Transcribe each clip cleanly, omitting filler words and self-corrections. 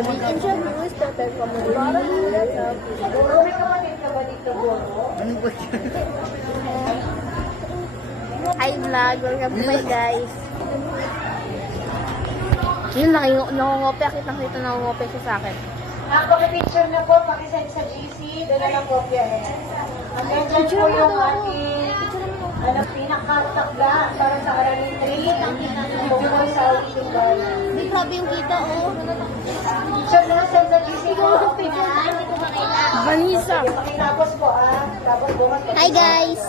Sabihin siya, Bruce, tatay pa mo rin. Buro, may kapatid ka ba dito, Buro? Ano ba yan? Hi vlog, welcome to my guys. Yun lang, yung nangungope, kitang-kita nangungope siya sa akin. Pakipicture na po, pakisend sa GC, doon na lang kopya eh. Nandiyan po yung ating pinakatakda para sa Aralin 3, ang tungkol sa ating bayan. Di grabe yung kita, oh. Picture na, send sa GC ko. Okay na. Vanessa. Pakitapos po tapos bukas. Hi guys.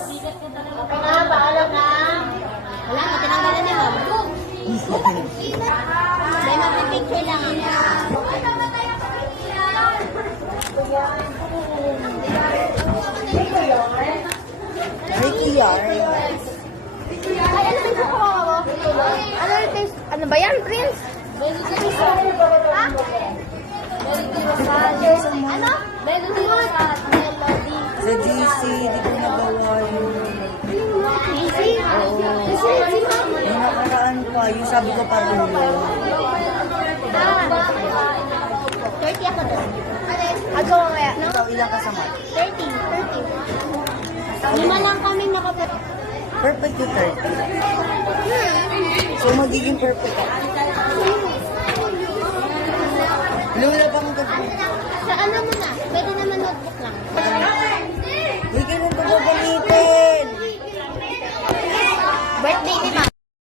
Okay na, paalam na. Wala, tinanggalan niya, ma'am. May mapipicture lang. Ay, kiyar. Ay, ano yung kukuha ko? Ano yung taste? Ano ba yan, Prince? Ha? Ano? Melody Rosas. Melody. Sa GC, di ko nagawa yun. Easy? Easy, easy, ma'am. Yung nakaraan pa, yung sabi ko pa rin yun. 30 ako doon. Ako mamaya, no? Ikaw, ilang kasama? 30. 30. Lima lang kami nakapit. Perfect yung 30. So, magiging perfect ka. Lula pang gagawin. Sa ano mo na? Pwede naman notebook lang.